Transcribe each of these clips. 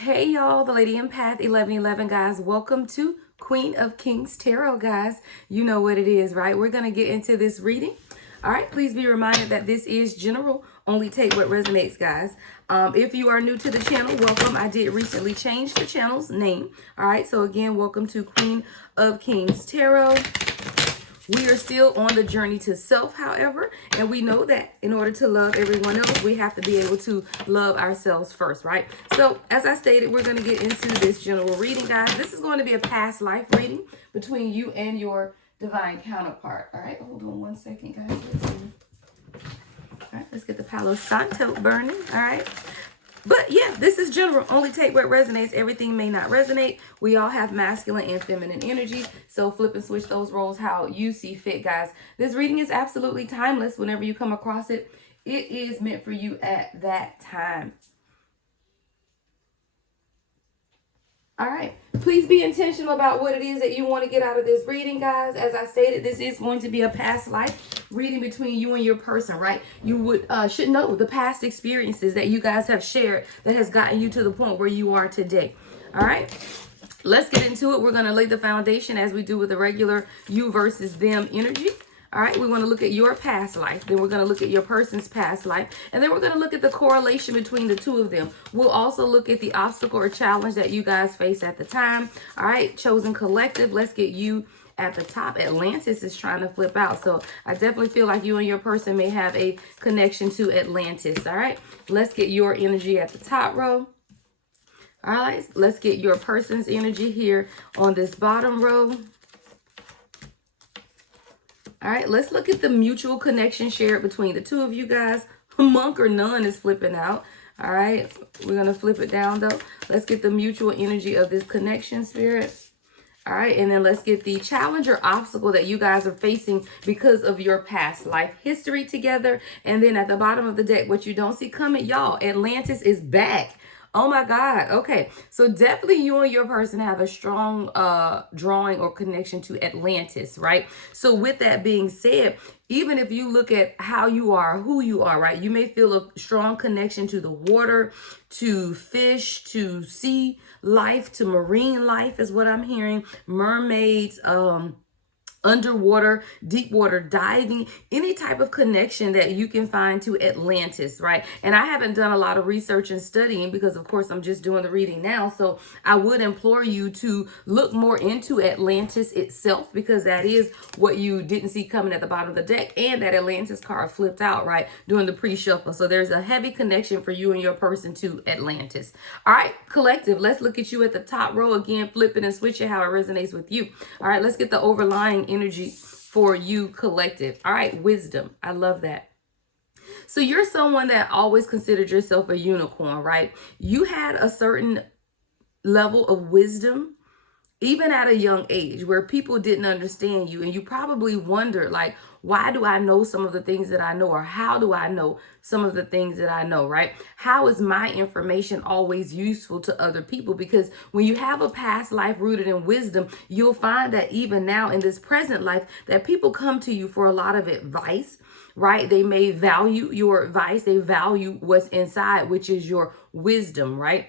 Hey y'all, the Lady Empath 1111 guys. Welcome to Queen of Kings Tarot, guys. You know what it is, right? We're going to get into this reading. All right, please be reminded that this is general. Only take what resonates, guys. If you are new to the channel, welcome. I did recently change the channel's name. All right, so again, welcome to Queen of Kings Tarot. We are still on the journey to self, however, and we know that in order to love everyone else, we have to be able to love ourselves first, right? So, as I stated, we're going to get into this general reading, guys. This is going to be a past life reading between you and your divine counterpart, all right? Hold on one second, guys. All right, let's get the Palo Santo burning, all right? But yeah, this is general. Only take what resonates. Everything may not resonate. We all have masculine and feminine energy. So flip and switch those roles how you see fit, guys. This reading is absolutely timeless. Whenever you come across it, it is meant for you at that time. All right, please be intentional about what it is that you want to get out of this reading, guys. As I stated, this is going to be a past life reading between you and your person, right? You should know the past experiences that you guys have shared that has gotten you to the point where you are today. All right, let's get into it. We're going to lay the foundation as we do with the regular you versus them energy. All right, we want to look at your past life. Then we're going to look at your person's past life. And then we're going to look at the correlation between the two of them. We'll also look at the obstacle or challenge that you guys face at the time. All right, chosen collective. Let's get you at the top. Atlantis is trying to flip out. So I definitely feel like you and your person may have a connection to Atlantis. All right, let's get your energy at the top row. All right, let's get your person's energy here on this bottom row. All right, let's look at the mutual connection shared between the two of you guys. Monk or none is flipping out. All right, we're going to flip it down, though. Let's get the mutual energy of this connection, spirit. All right, and then let's get the challenge or obstacle that you guys are facing because of your past life history together. And then at the bottom of the deck, what you don't see coming, y'all, Atlantis is back. Oh my God. Okay. So definitely you and your person have a strong drawing or connection to Atlantis, right? So with that being said, even if you look at how you are, who you are, right? You may feel a strong connection to the water, to fish, to sea life, to marine life is what I'm hearing. Mermaids, underwater, deep water diving, any type of connection that you can find to Atlantis, right? And I haven't done a lot of research and studying because, of course, I'm just doing the reading now. So I would implore you to look more into Atlantis itself because that is what you didn't see coming at the bottom of the deck. And that Atlantis card flipped out, right, during the pre-shuffle. So there's a heavy connection for you and your person to Atlantis. All right, collective, let's look at you at the top row again, flip it and switch it how it resonates with you. All right, let's get the overlying energy for you, collective. All right, wisdom. I love that. So you're someone that always considered yourself a unicorn, right? You had a certain level of wisdom even at a young age where people didn't understand you, and you probably wondered, like, why do I know some of the things that I know, or how do I know some of the things that I know, right? How is my information always useful to other people? Because when you have a past life rooted in wisdom, you'll find that even now in this present life that people come to you for a lot of advice, right? They may value your advice. They value what's inside, which is your wisdom, right?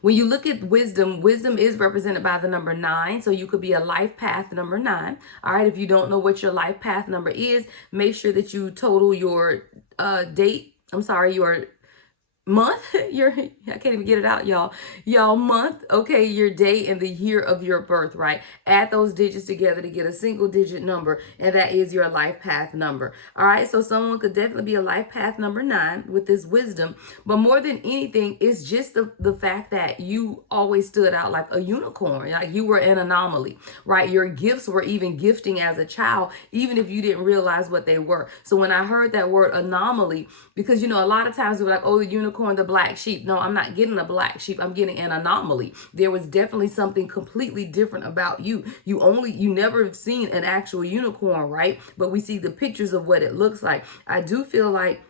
When you look at wisdom, wisdom is represented by the number 9. So you could be a life path number 9. All right. If you don't know what your life path number is, make sure that you total your your month, I can't even get it out, y'all month, okay, your day and the year of your birth, right? Add those digits together to get a single digit number, and that is your life path number. All right, so someone could definitely be a life path number 9 with this wisdom, but more than anything, it's just the fact that you always stood out like a unicorn, like you were an anomaly, right? Your gifts were even gifting as a child, even if you didn't realize what they were. So when I heard that word anomaly, because a lot of times we're like, oh, the unicorn, the black sheep. No, I'm not getting a black sheep. I'm getting an anomaly. There was definitely something completely different about you. You never have seen an actual unicorn, right? But we see the pictures of what it looks like. I do feel like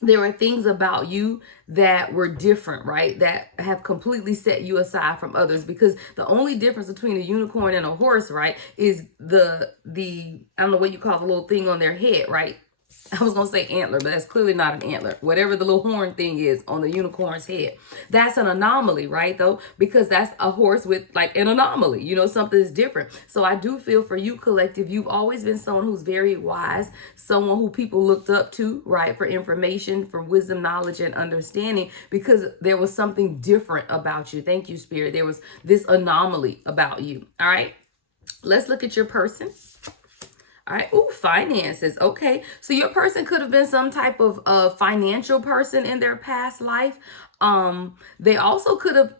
there are things about you that were different, right? That have completely set you aside from others, because the only difference between a unicorn and a horse, right, is the I don't know what you call the little thing on their head, right? I was going to say antler, but that's clearly not an antler. Whatever the little horn thing is on the unicorn's head. That's an anomaly, right, though? Because that's a horse with like an anomaly. You know, something is different. So I do feel for you, collective, you've always been someone who's very wise, someone who people looked up to, right, for information, for wisdom, knowledge, and understanding, because there was something different about you. Thank you, Spirit. There was this anomaly about you. All right. Let's look at your person. All right. Ooh, finances. Okay. So your person could have been some type of financial person in their past life. They also could have,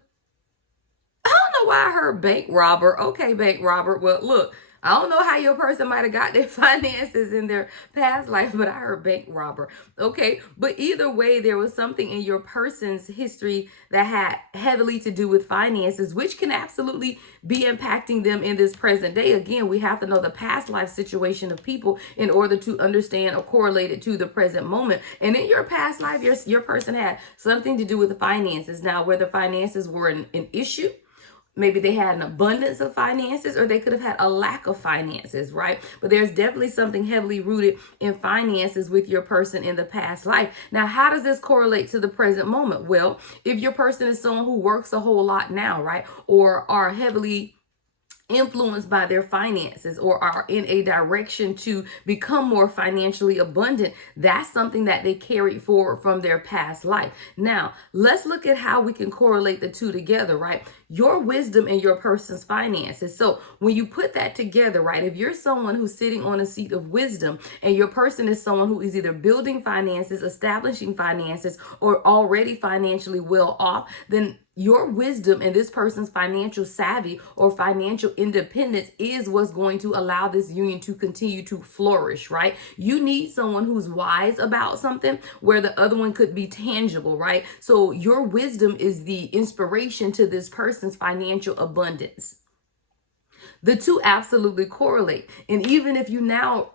I don't know why I heard bank robber. Okay, bank robber. Well, look, I don't know how your person might have got their finances in their past life, but I heard bank robber. Okay, but either way, there was something in your person's history that had heavily to do with finances, which can absolutely be impacting them in this present day. Again, we have to know the past life situation of people in order to understand or correlate it to the present moment. And in your past life, your person had something to do with the finances. Now, whether finances were an issue, maybe they had an abundance of finances, or they could have had a lack of finances, right? But there's definitely something heavily rooted in finances with your person in the past life. Now, how does this correlate to the present moment? Well, if your person is someone who works a whole lot now, right, or are heavily influenced by their finances, or are in a direction to become more financially abundant, that's something that they carried forward from their past life. Now, let's look at how we can correlate the two together, right? Your wisdom and your person's finances. So when you put that together, right, if you're someone who's sitting on a seat of wisdom and your person is someone who is either building finances, establishing finances, or already financially well off, then your wisdom and this person's financial savvy or financial independence is what's going to allow this union to continue to flourish, right? You need someone who's wise about something where the other one could be tangible, right? So your wisdom is the inspiration to this person's financial abundance. The two absolutely correlate. And even if you now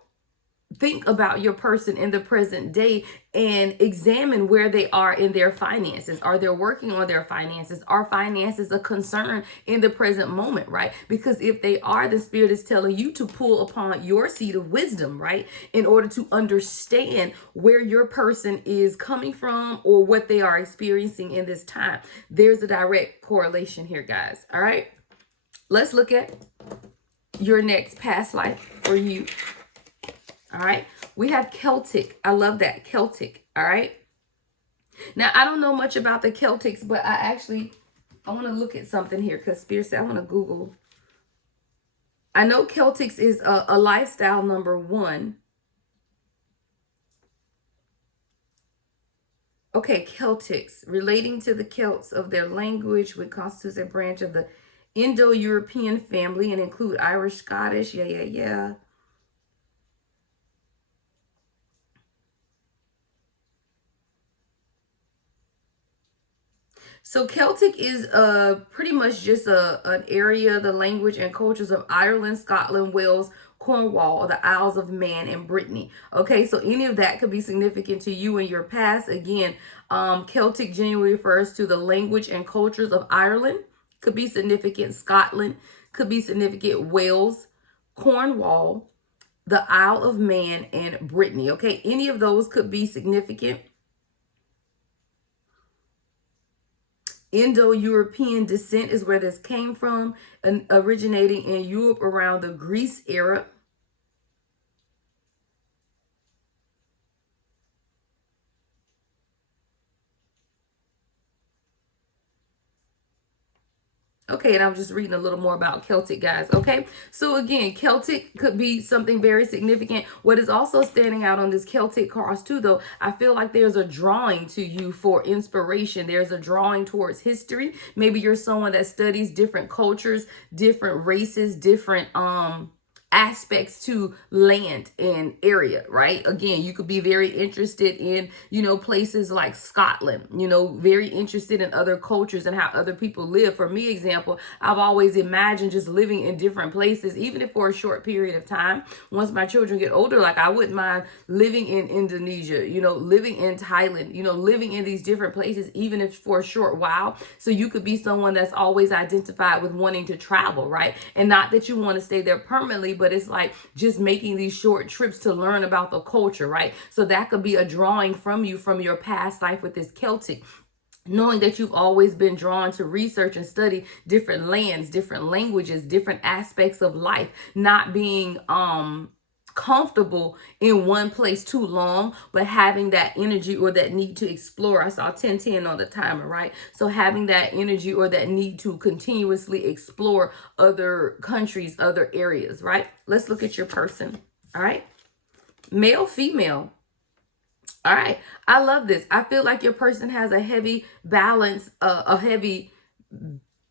think about your person in the present day and examine where they are in their finances. Are they working on their finances? Are finances a concern in the present moment, right? Because if they are, the Spirit is telling you to pull upon your seat of wisdom, right? In order to understand where your person is coming from or what they are experiencing in this time. There's a direct correlation here, guys. All right. Let's look at your next past life for you. All right. We have Celtic. I love that. Celtic. All right. Now, I don't know much about the Celtics, but I want to look at something here because Spirit said I want to Google. I know Celtics is a lifestyle number 1. Okay. Celtics, relating to the Celts of their language, which constitutes a branch of the Indo-European family and include Irish, Scottish. Yeah. So Celtic is pretty much just an area, the language and cultures of Ireland, Scotland, Wales, Cornwall, the Isles of Man, and Brittany. Okay, so any of that could be significant to you in your past. Again, Celtic generally refers to the language and cultures of Ireland, could be significant. Scotland could be significant. Wales, Cornwall, the Isle of Man, and Brittany. Okay, any of those could be significant. Indo-European descent is where this came from, and originating in Europe around the Greece era. Okay, and I'm just reading a little more about Celtic, guys. Okay, so again, Celtic could be something very significant. What is also standing out on this Celtic cards too, though, I feel like there's a drawing to you for inspiration. There's a drawing towards history. Maybe you're someone that studies different cultures, different races, different aspects to land and area, right? Again, you could be very interested in, places like Scotland, very interested in other cultures and how other people live. For me, example, I've always imagined just living in different places, even if for a short period of time. Once my children get older, like I wouldn't mind living in Indonesia, living in Thailand, living in these different places, even if for a short while. So you could be someone that's always identified with wanting to travel, right? And not that you want to stay there permanently, but it's like just making these short trips to learn about the culture, right? So that could be a drawing from you from your past life with this Celtic, knowing that you've always been drawn to research and study different lands, different languages, different aspects of life, not being comfortable in one place too long, but having that energy or that need to explore. I saw 1010 on the timer, right? So having that energy or that need to continuously explore other countries, other areas, right? Let's look at your person. All right. Male, female. All right. I love this. I feel like your person has a heavy balance, a heavy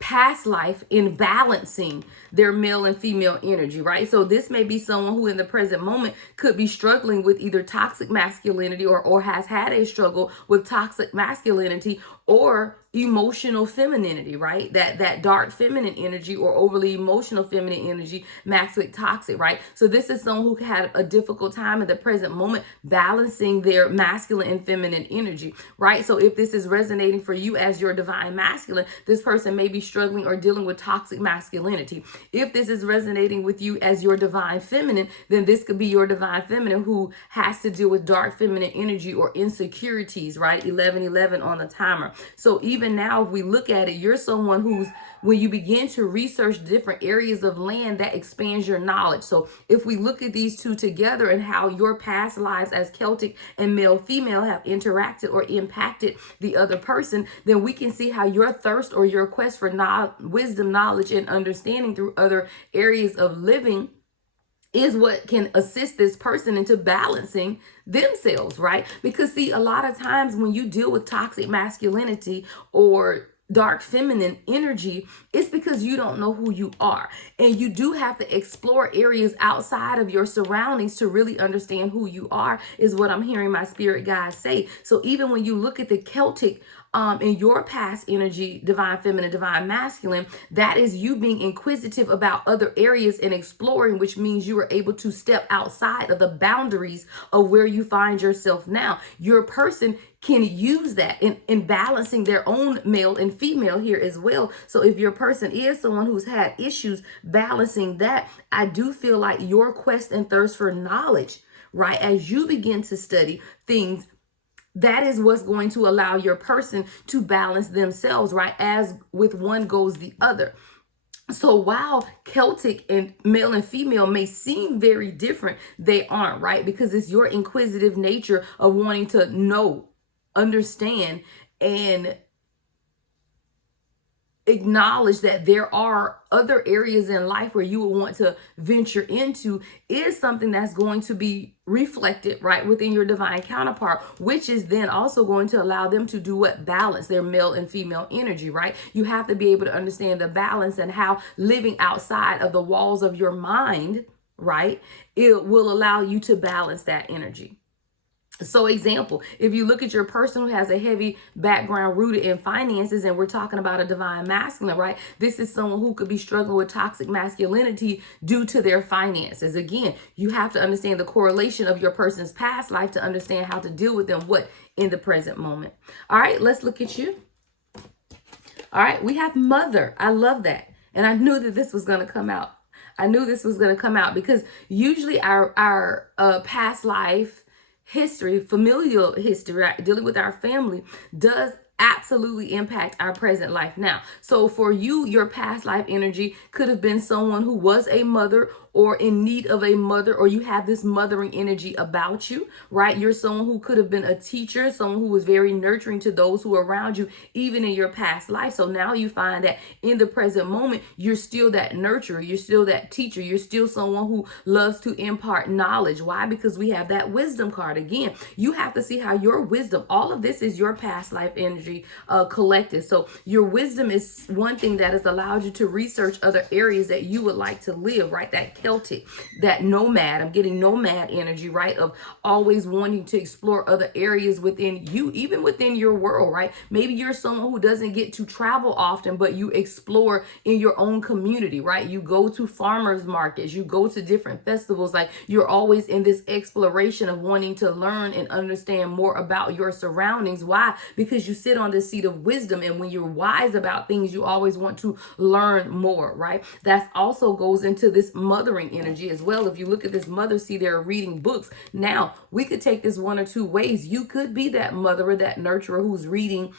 past life in balancing their male and female energy, right? So this may be someone who in the present moment could be struggling with either toxic masculinity or has had a struggle with toxic masculinity or emotional femininity, right? That dark feminine energy or overly emotional feminine energy, maxed with toxic, right? So this is someone who had a difficult time in the present moment balancing their masculine and feminine energy, right? So if this is resonating for you as your divine masculine, this person may be struggling or dealing with toxic masculinity. If this is resonating with you as your divine feminine, then this could be your divine feminine who has to deal with dark feminine energy or insecurities, right? 1111 on the timer. So even now, if we look at it, you're someone who's, when you begin to research different areas of land, that expands your knowledge. So if we look at these two together and how your past lives as Celtic and male female have interacted or impacted the other person, then we can see how your thirst or your quest for wisdom, knowledge, and understanding through other areas of living is what can assist this person into balancing themselves, right? Because see, a lot of times when you deal with toxic masculinity or dark feminine energy, it's because you don't know who you are. And you do have to explore areas outside of your surroundings to really understand who you are, is what I'm hearing my spirit guides say. So even when you look at the Celtic in your past energy, divine feminine, divine masculine, that is you being inquisitive about other areas and exploring, which means you are able to step outside of the boundaries of where you find yourself now. Your person can use that in balancing their own male and female here as well. So if your person is someone who's had issues balancing that, I do feel like your quest and thirst for knowledge, right, as you begin to study things, that is what's going to allow your person to balance themselves, right? As with one goes the other. So while Celtic and male and female may seem very different, they aren't, right? Because it's your inquisitive nature of wanting to know, understand, and acknowledge that there are other areas in life where you will want to venture into, is something that's going to be reflected right within your divine counterpart, which is then also going to allow them to do what? Balance their male and female energy, right? You have to be able to understand the balance and how living outside of the walls of your mind, right, it will allow you to balance that energy. So example, if you look at your person who has a heavy background rooted in finances, and we're talking about a divine masculine, right? This is someone who could be struggling with toxic masculinity due to their finances. Again, you have to understand the correlation of your person's past life to understand how to deal with them, what, in the present moment. All right, let's look at you. All right, we have mother. I love that. And I knew that this was going to come out. I knew this was going to come out because usually our past life history, familial history, right, dealing with our family, does absolutely impact our present life now. So for you, your past life energy could have been someone who was a mother or in need of a mother, or you have this mothering energy about you, right? You're someone who could have been a teacher, someone who was very nurturing to those who are around you, even in your past life. So now you find that in the present moment, you're still that nurturer, you're still that teacher, you're still someone who loves to impart knowledge. Why? Because we have that wisdom card. Again, you have to see how your wisdom, all of this is your past life energy collected. So your wisdom is one thing that has allowed you to research other areas that you would like to live, right? That Celtic, that nomad, I'm getting nomad energy, right? Of always wanting to explore other areas within you, even within your world, right? Maybe you're someone who doesn't get to travel often, but you explore in your own community, right? You go to farmers markets, you go to different festivals, like you're always in this exploration of wanting to learn and understand more about your surroundings. Why? Because you sit on this seat of wisdom, and when you're wise about things, you always want to learn more, right? That also goes into this mothering mothering energy as well. If you look at this mother, see they're reading books. Now, we could take this one or two ways. You could be that mother or that nurturer who's reading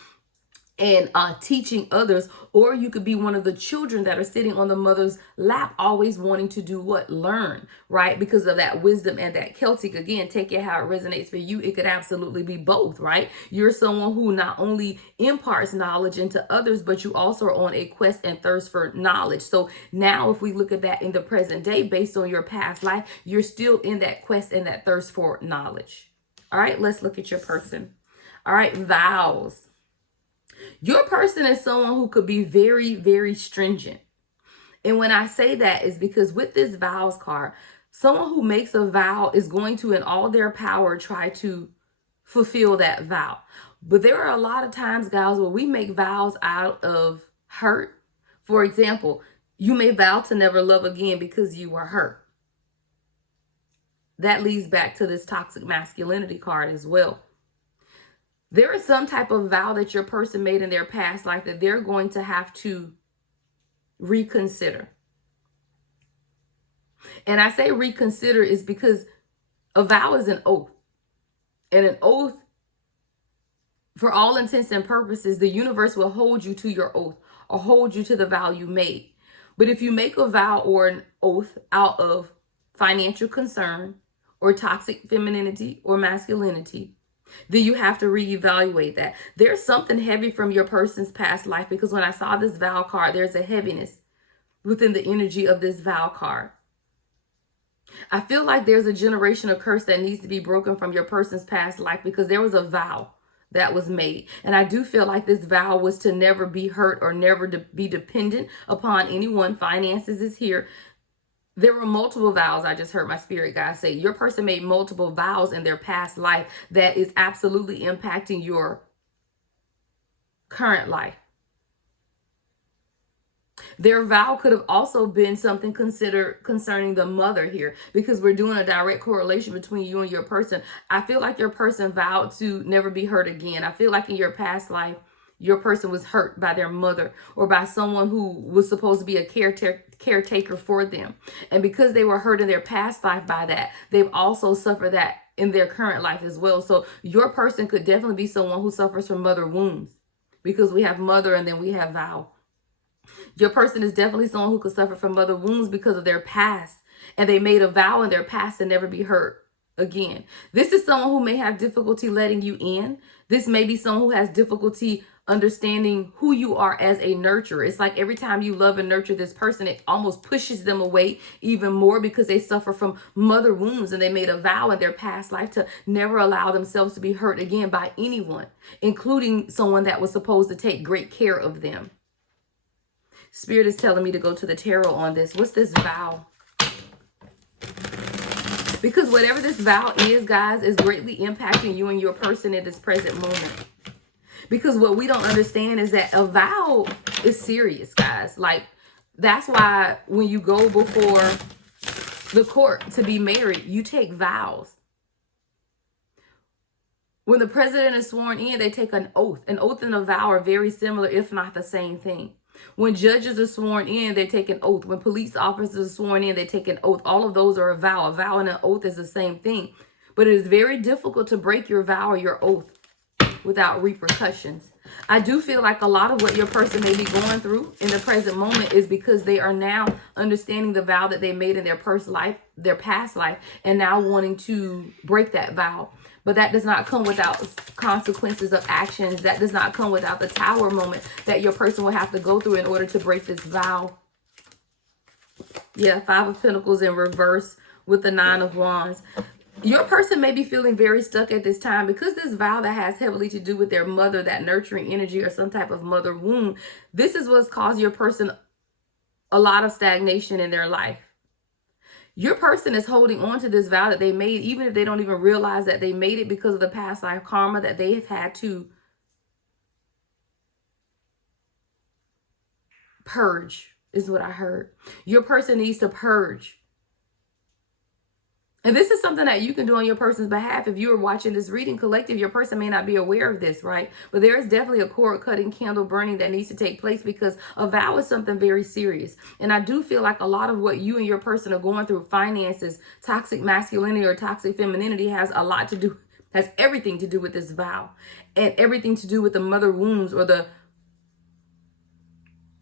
and teaching others, or you could be one of the children that are sitting on the mother's lap, always wanting to do what? Learn, right? Because of that wisdom and that Celtic. Again, take it how it resonates for you. It could absolutely be both, right? You're someone who not only imparts knowledge into others, but you also are on a quest and thirst for knowledge. So now if we look at that in the present day, based on your past life, you're still in that quest and that thirst for knowledge. All right, let's look at your person. All right, vows. Your person is someone who could be very, very stringent. And when I say that is because with this vows card, someone who makes a vow is going to, in all their power, try to fulfill that vow. But there are a lot of times, guys, where we make vows out of hurt. For example, you may vow to never love again because you were hurt. That leads back to this toxic masculinity card as well. There is some type of vow that your person made in their past life that they're going to have to reconsider. And I say reconsider is because a vow is an oath. And an oath, for all intents and purposes, the universe will hold you to your oath or hold you to the vow you made. But if you make a vow or an oath out of financial concern or toxic femininity or masculinity, then you have to reevaluate that. There's something heavy from your person's past life, because when I saw this vow card, there's a heaviness within the energy of this vow card. I feel like there's a generational curse that needs to be broken from your person's past life, because there was a vow that was made. And I do feel like this vow was to never be hurt or never be dependent upon anyone. Finances is here. There were multiple vows. I just heard my spirit guide say your person made multiple vows in their past life that is absolutely impacting your current life. Their vow could have also been something considered concerning the mother here, because we're doing a direct correlation between you and your person. I feel like your person vowed to never be hurt again. I feel like in your past life, your person was hurt by their mother or by someone who was supposed to be a caretaker for them. And because they were hurt in their past life by that, they've also suffered that in their current life as well. So your person could definitely be someone who suffers from mother wounds, because we have mother and then we have vow. Your person is definitely someone who could suffer from mother wounds because of their past, and they made a vow in their past to never be hurt again. This is someone who may have difficulty letting you in. This may be someone who has difficulty understanding who you are as a nurturer. It's like every time you love and nurture this person, it almost pushes them away even more, because they suffer from mother wounds and they made a vow in their past life to never allow themselves to be hurt again by anyone, including someone that was supposed to take great care of them. Spirit is telling me to go to the tarot on this. What's this vow? Because whatever this vow is, guys, is greatly impacting you and your person in this present moment. Because what we don't understand is that a vow is serious, guys. Like, that's why when you go before the court to be married, you take vows. When the president is sworn in, they take an oath. An oath and a vow are very similar, if not the same thing. When judges are sworn in, they take an oath. When police officers are sworn in, they take an oath. All of those are a vow. A vow and an oath is the same thing. But it is very difficult to break your vow or your oath without repercussions. I do feel like a lot of what your person may be going through in the present moment is because they are now understanding the vow that they made in their past life, and now wanting to break that vow. But that does not come without consequences of actions. That does not come without the tower moment that your person will have to go through in order to break this vow. Yeah, 5 of Pentacles in reverse with the 9 of Wands. Your person may be feeling very stuck at this time because this vow that has heavily to do with their mother, that nurturing energy or some type of mother wound. This is what's caused your person a lot of stagnation in their life. Your person is holding on to this vow that they made, even if they don't even realize that they made it, because of the past life karma that they have had to purge, is what I heard. Your person needs to purge And this is something that you can do on your person's behalf. If you are watching this reading collective, your person may not be aware of this, right? But there is definitely a cord cutting, candle burning that needs to take place, because a vow is something very serious. And I do feel like a lot of what you and your person are going through, finances, toxic masculinity or toxic femininity, has everything to do with this vow, and everything to do with the mother wounds or the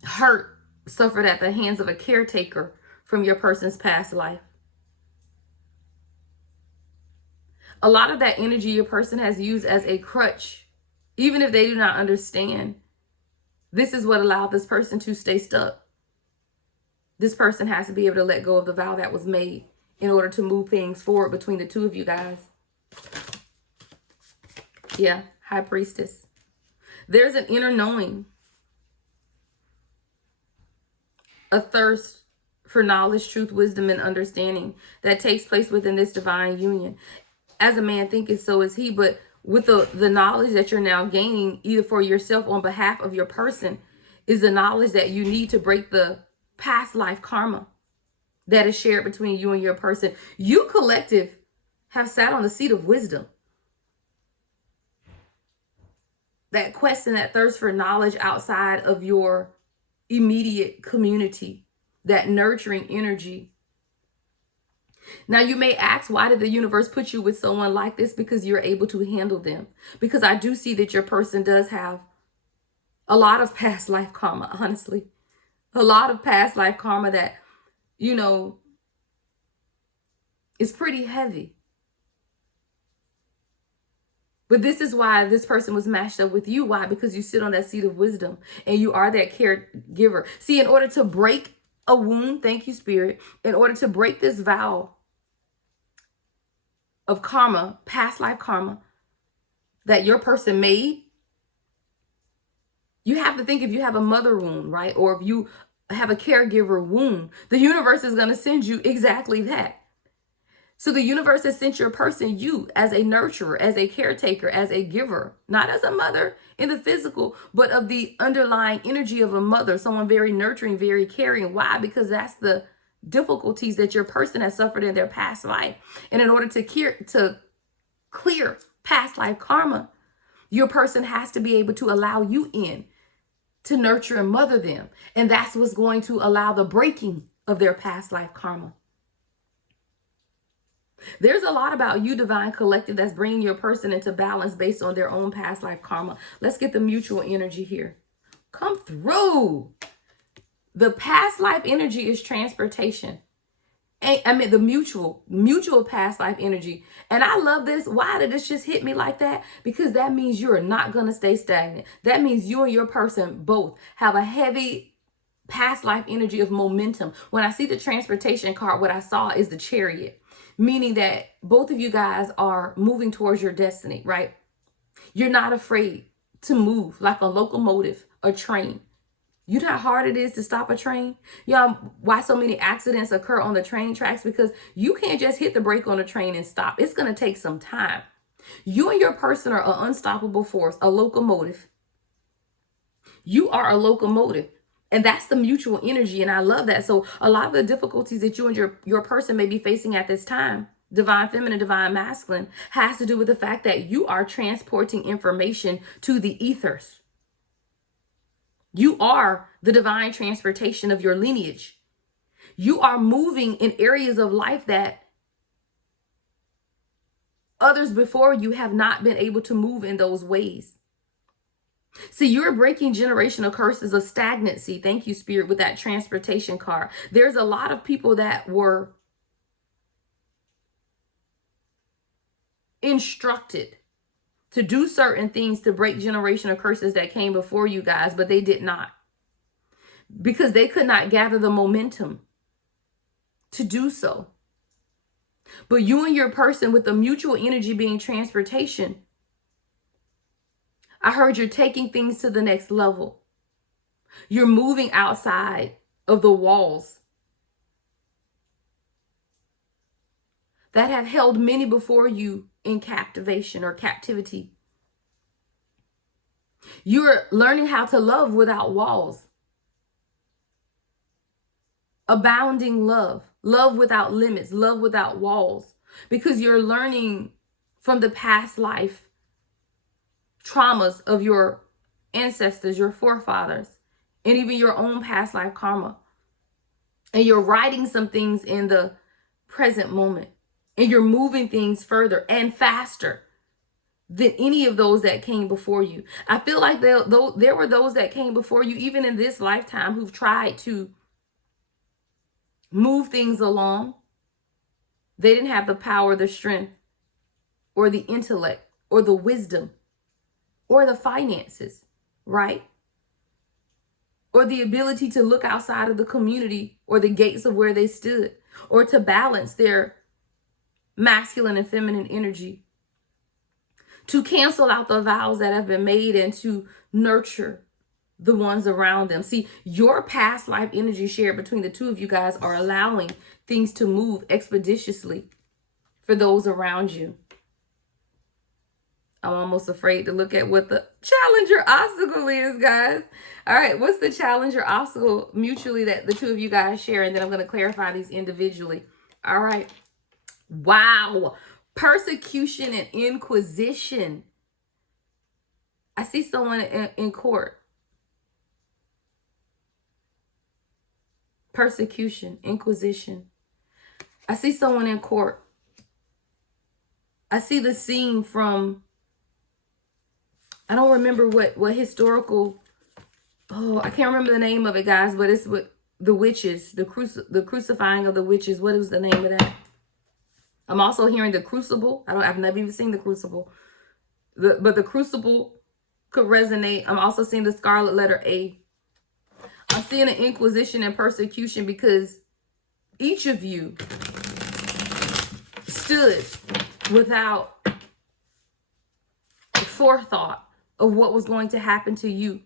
hurt suffered at the hands of a caretaker from your person's past life. A lot of that energy your person has used as a crutch, even if they do not understand. This is what allowed this person to stay stuck. This person has to be able to let go of the vow that was made in order to move things forward between the two of you guys. Yeah, High Priestess. There's an inner knowing, a thirst for knowledge, truth, wisdom, and understanding that takes place within this divine union. As a man thinketh, so is he. But with the knowledge that you're now gaining, either for yourself or on behalf of your person, is the knowledge that you need to break the past life karma that is shared between you and your person. You collective have sat on the seat of wisdom. That quest and that thirst for knowledge outside of your immediate community, that nurturing energy. Now you may ask, why did the universe put you with someone like this? Because you're able to handle them. Because I do see that your person does have a lot of past life karma, honestly. A lot of past life karma that, is pretty heavy. But this is why this person was matched up with you. Why? Because you sit on that seat of wisdom and you are that caregiver. See, in order to break a wound, thank you, Spirit, in order to break this vow of karma, past life karma, that your person made, you have to think, if you have a mother wound, right? Or if you have a caregiver wound, the universe is going to send you exactly that. So the universe has sent your person, you, as a nurturer, as a caretaker, as a giver, not as a mother in the physical, but of the underlying energy of a mother, someone very nurturing, very caring. Why? Because that's the difficulties that your person has suffered in their past life. And in order to clear past life karma, your person has to be able to allow you in to nurture and mother them. And that's what's going to allow the breaking of their past life karma. There's a lot about you, Divine Collective, that's bringing your person into balance based on their own past life karma. Let's get the mutual energy here. Come through. The past life energy is transportation. The mutual past life energy. And I love this. Why did this just hit me like that? Because that means you're not going to stay stagnant. That means you and your person both have a heavy past life energy of momentum. When I see the transportation card, what I saw is the Chariot, meaning that both of you guys are moving towards your destiny, right? You're not afraid to move like a locomotive, a train. You know how hard it is to stop a train? Y'all, why so many accidents occur on the train tracks? Because you can't just hit the brake on a train and stop. It's going to take some time. You and your person are an unstoppable force, a locomotive. You are a locomotive. And that's the mutual energy. And I love that. So a lot of the difficulties that you and your person may be facing at this time, divine feminine, divine masculine, has to do with the fact that you are transporting information to the ethers. You are the divine transportation of your lineage. You are moving in areas of life that others before you have not been able to move in those ways. See, you're breaking generational curses of stagnancy. Thank you, Spirit, with that transportation card. There's a lot of people that were instructed to do certain things to break generational curses that came before you guys, but they did not. Because they could not gather the momentum to do so. But you and your person, with the mutual energy being transportation, I heard you're taking things to the next level. You're moving outside of the walls that have held many before you in captivation or captivity. You're learning how to love without walls. Abounding love, love without limits, love without walls. because you're learning from the past life traumas of your ancestors, your forefathers, and even your own past life karma. And you're writing some things in the present moment. And you're moving things further and faster than any of those that came before you. I feel like there were those that came before you, even in this lifetime, who've tried to move things along. They didn't have the power, the strength, or the intellect, or the wisdom, or the finances, right? Or the ability to look outside of the community or the gates of where they stood, or to balance their masculine and feminine energy, to cancel out the vows that have been made and to nurture the ones around them. See, your past life energy shared between the two of you guys are allowing things to move expeditiously for those around you. I'm almost afraid to look at what the challenge or obstacle is, guys. All right, what's the challenge or obstacle mutually that the two of you guys share? And then I'm going to clarify these individually. All right. Wow. Persecution and inquisition. I see someone in court. Persecution, inquisition. I see someone in court. I see the scene from, I don't remember what historical, I can't remember the name of it, guys, but it's with the witches, the crucifying of the witches. What is the name of that? I'm also hearing the crucible. I've never even seen the crucible. But the crucible could resonate. I'm also seeing the scarlet letter A. I'm seeing an inquisition and persecution because each of you stood without forethought of what was going to happen to you.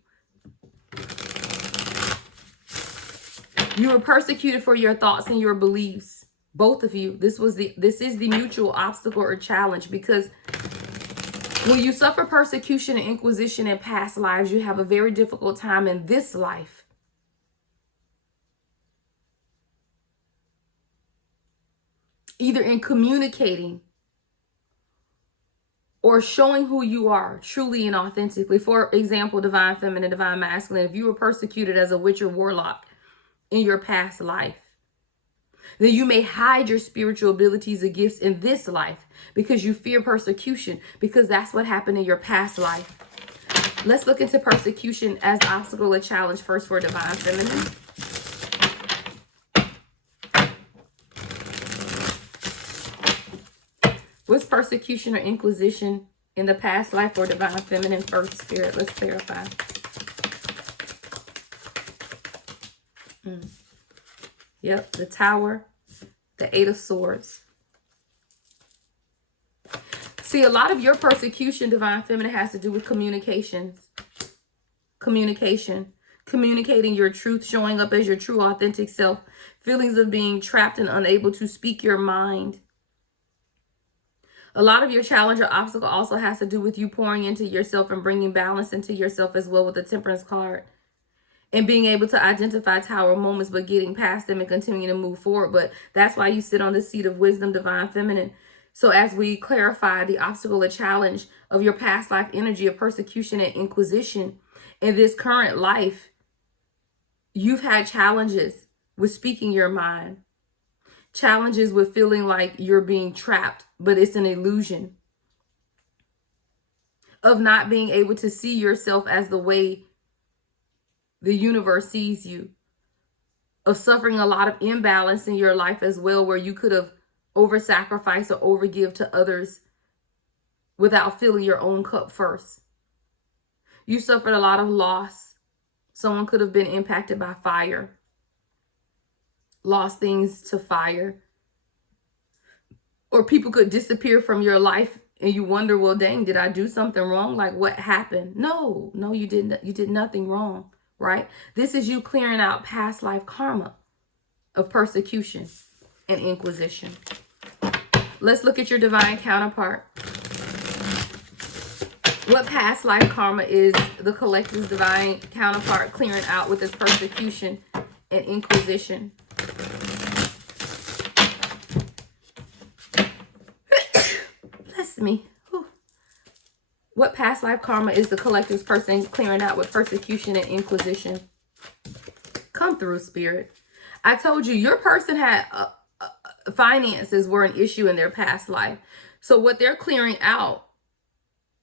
You were persecuted for your thoughts and your beliefs. Both of you. This is the mutual obstacle or challenge, because when you suffer persecution and inquisition in past lives, you have a very difficult time in this life either in communicating or showing who you are truly and authentically. For example, divine feminine, divine masculine. If you were persecuted as a witch or warlock in your past life, then you may hide your spiritual abilities or gifts in this life because you fear persecution, because that's what happened in your past life. Let's look into persecution as obstacle or challenge first for divine feminine. What's persecution or inquisition in the past life for divine feminine first, spirit? Let's clarify. Yep, the Tower, the Eight of Swords. See, a lot of your persecution, divine feminine, has to do with communications. Communication. Communicating your truth, showing up as your true, authentic self. Feelings of being trapped and unable to speak your mind. A lot of your challenge or obstacle also has to do with you pouring into yourself and bringing balance into yourself as well with the Temperance card. And being able to identify Tower moments, but getting past them and continuing to move forward. But that's why you sit on the seat of wisdom, divine feminine. So as we clarify the obstacle or challenge of your past life energy of persecution and inquisition in this current life, you've had challenges with speaking your mind. Challenges with feeling like you're being trapped, but it's an illusion. Of not being able to see yourself as the way the universe sees you. Of suffering a lot of imbalance in your life as well, where you could have over-sacrificed or overgive to others without filling your own cup first. You suffered a lot of loss. Someone could have been impacted by fire. Lost things to fire. Or people could disappear from your life and you wonder, well, dang, did I do something wrong? Like, what happened? No, you didn't. You did nothing wrong, right? This is you clearing out past life karma of persecution and inquisition. Let's look at your divine counterpart. What past life karma is the collective divine counterpart clearing out with this persecution and inquisition? me. Whew. What past life karma is the collector's person clearing out with persecution and inquisition? Come through, Spirit. I told you, your person had finances were an issue in their past life. So what they're clearing out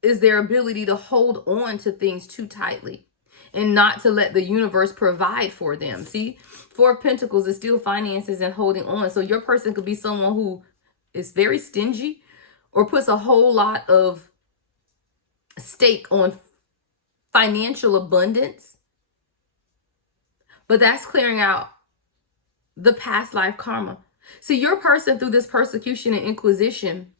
is their ability to hold on to things too tightly and not to let the universe provide for them. See, Four of Pentacles is still finances and holding on. So your person could be someone who is very stingy or puts a whole lot of stake on financial abundance. But that's clearing out the past life karma. See, your person through this persecution and inquisition,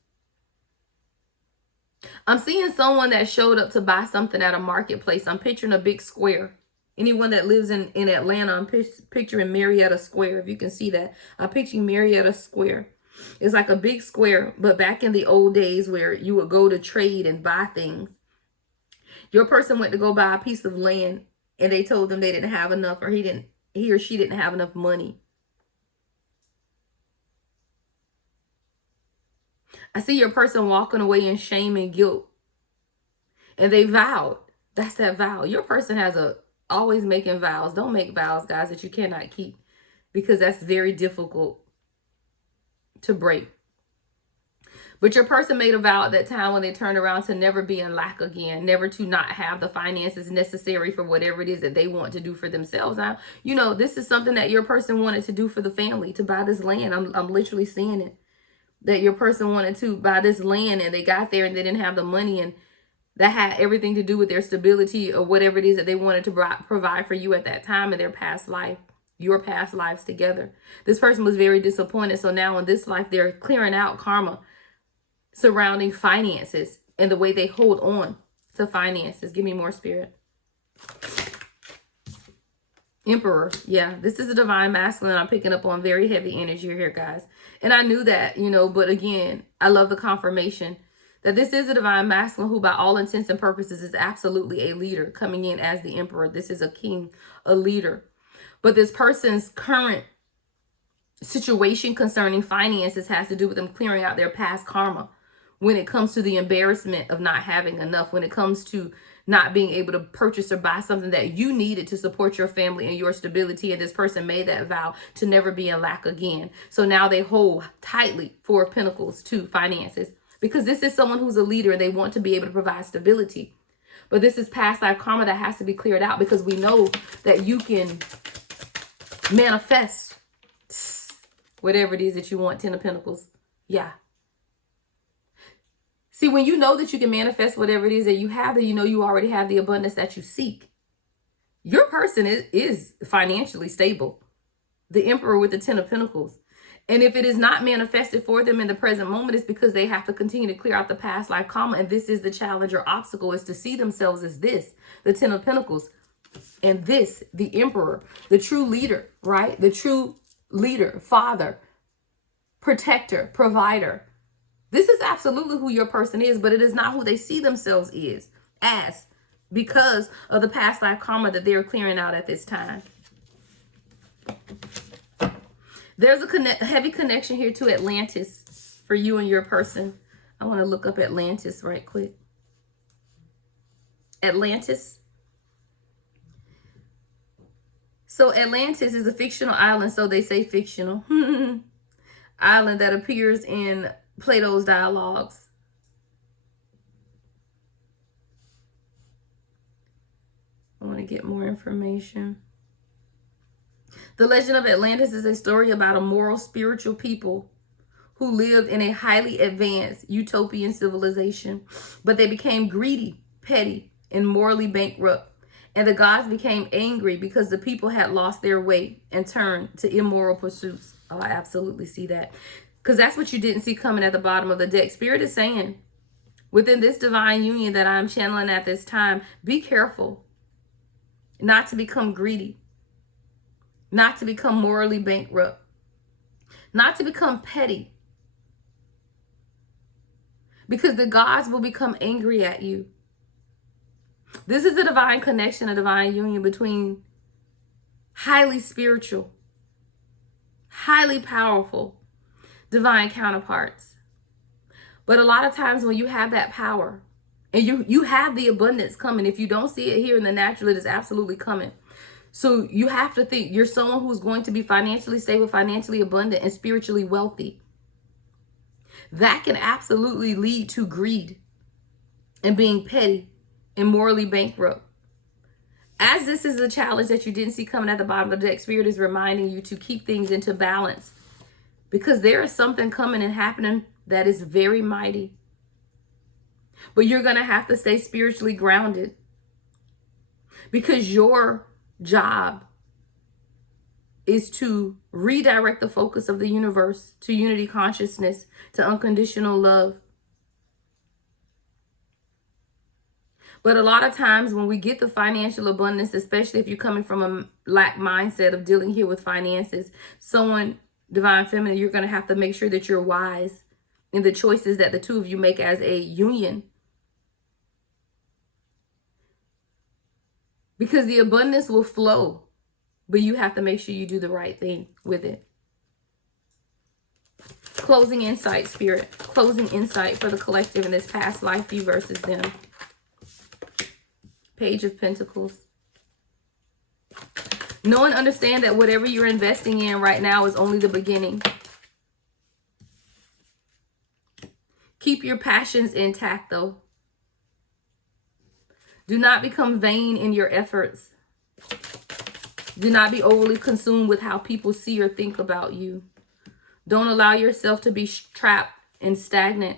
I'm seeing someone that showed up to buy something at a marketplace. I'm picturing a big square. Anyone that lives in Atlanta, I'm picturing Marietta Square. If you can see that, I'm picturing Marietta Square. It's like a big square, but back in the old days where you would go to trade and buy things. Your person went to go buy a piece of land and they told them they didn't have enough, or he or she didn't have enough money. I see your person walking away in shame and guilt. And they vowed. That's that vow. Your person has always making vows. Don't make vows, guys, that you cannot keep, because that's very difficult to break. But your person made a vow at that time when they turned around to never be in lack again, never to not have the finances necessary for whatever it is that they want to do for themselves. Now, you know, this is something that your person wanted to do for the family, to buy this land. I'm literally seeing it. That your person wanted to buy this land and they got there and they didn't have the money, and that had everything to do with their stability or whatever it is that they wanted to provide for you at that time in their past life, your past lives together. This person was very disappointed. So now in this life, they're clearing out karma surrounding finances and the way they hold on to finances. Give me more, Spirit. Emperor. Yeah, this is a divine masculine. I'm picking up on very heavy energy here, guys. And I knew that, you know, but again, I love the confirmation that this is a divine masculine who by all intents and purposes is absolutely a leader coming in as the emperor. This is a king, a leader. But this person's current situation concerning finances has to do with them clearing out their past karma when it comes to the embarrassment of not having enough, when it comes to not being able to purchase or buy something that you needed to support your family and your stability. And this person made that vow to never be in lack again. So now they hold tightly Four of Pentacles to finances, because this is someone who's a leader and they want to be able to provide stability. But this is past life karma that has to be cleared out, because we know that you can manifest whatever it is that you want. Ten of Pentacles. Yeah. See, when you know that you can manifest whatever it is that you have, then you know you already have the abundance that you seek. Your person is financially stable. The Emperor with the Ten of Pentacles. And if it is not manifested for them in the present moment, it's because they have to continue to clear out the past life karma. And this is the challenge or obstacle, is to see themselves as this, the Ten of Pentacles. And this, the Emperor, the true leader, right? The true leader, father, protector, provider. This is absolutely who your person is, but it is not who they see themselves as, because of the past life karma that they're clearing out at this time. There's a heavy connection here to Atlantis for you and your person. I want to look up Atlantis right quick. Atlantis. So Atlantis is a fictional island, so they say fictional. Island that appears in Plato's dialogues. I want to get more information. The legend of Atlantis is a story about a moral, spiritual people who lived in a highly advanced utopian civilization, but they became greedy, petty, and morally bankrupt. And the gods became angry because the people had lost their way and turned to immoral pursuits. Oh, I absolutely see that. Because that's what you didn't see coming at the bottom of the deck. Spirit is saying, within this divine union that I'm channeling at this time, be careful not to become greedy, not to become morally bankrupt, not to become petty, because the gods will become angry at you. This is a divine connection, a divine union between highly spiritual, highly powerful, divine counterparts. But a lot of times when you have that power and you have the abundance coming, if you don't see it here in the natural, it is absolutely coming. So you have to think you're someone who's going to be financially stable, financially abundant, and spiritually wealthy. That can absolutely lead to greed and being petty and morally bankrupt. As this is a challenge that you didn't see coming at the bottom of the deck, Spirit is reminding you to keep things into balance, because there is something coming and happening that is very mighty. But you're going to have to stay spiritually grounded, because your job is to redirect the focus of the universe to unity consciousness, to unconditional love. But a lot of times when we get the financial abundance, especially if you're coming from a lack mindset of dealing here with finances, someone, divine feminine, you're going to have to make sure that you're wise in the choices that the two of you make as a union. Because the abundance will flow, but you have to make sure you do the right thing with it. Closing insight, Spirit. Closing insight for the collective in this past life, you versus them. Page of Pentacles. Know and understand that whatever you're investing in right now is only the beginning. Keep your passions intact, though. Do not become vain in your efforts. Do not be overly consumed with how people see or think about you. Don't allow yourself to be trapped and stagnant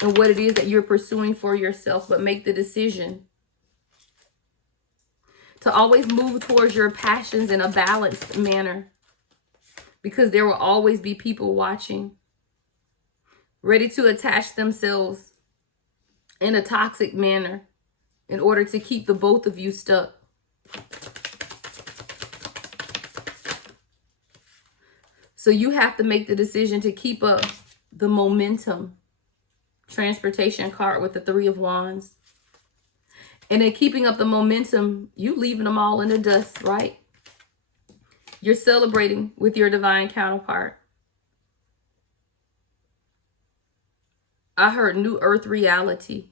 in what it is that you're pursuing for yourself, but make the decision to always move towards your passions in a balanced manner, because there will always be people watching, ready to attach themselves in a toxic manner in order to keep the both of you stuck. So you have to make the decision to keep up the momentum. Transportation card with the Three of Wands. And in keeping up the momentum, you leaving them all in the dust, right? You're celebrating with your divine counterpart. I heard new earth reality.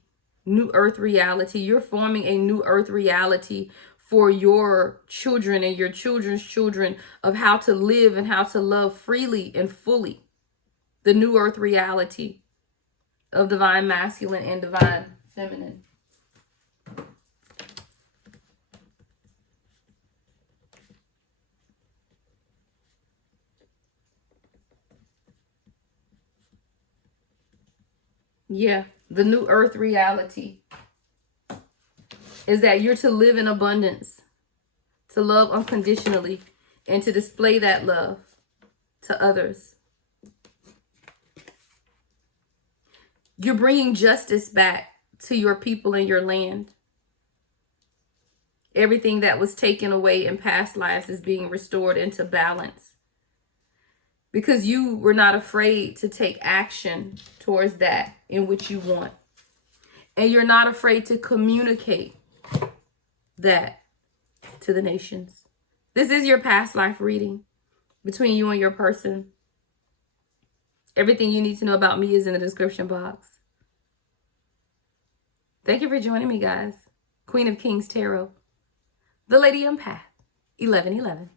New earth reality. You're forming a new earth reality for your children and your children's children of how to live and how to love freely and fully. The new earth reality of divine masculine and divine feminine. Yeah, the new earth reality is that you're to live in abundance, to love unconditionally, and to display that love to others. You're bringing justice back to your people and your land. Everything that was taken away in past lives is being restored into balance, because you were not afraid to take action towards that in which you want. And you're not afraid to communicate that to the nations. This is your past life reading between you and your person. Everything you need to know about me is in the description box. Thank you for joining me, guys. Queen of Kings Tarot, the Lady Empath, 1111.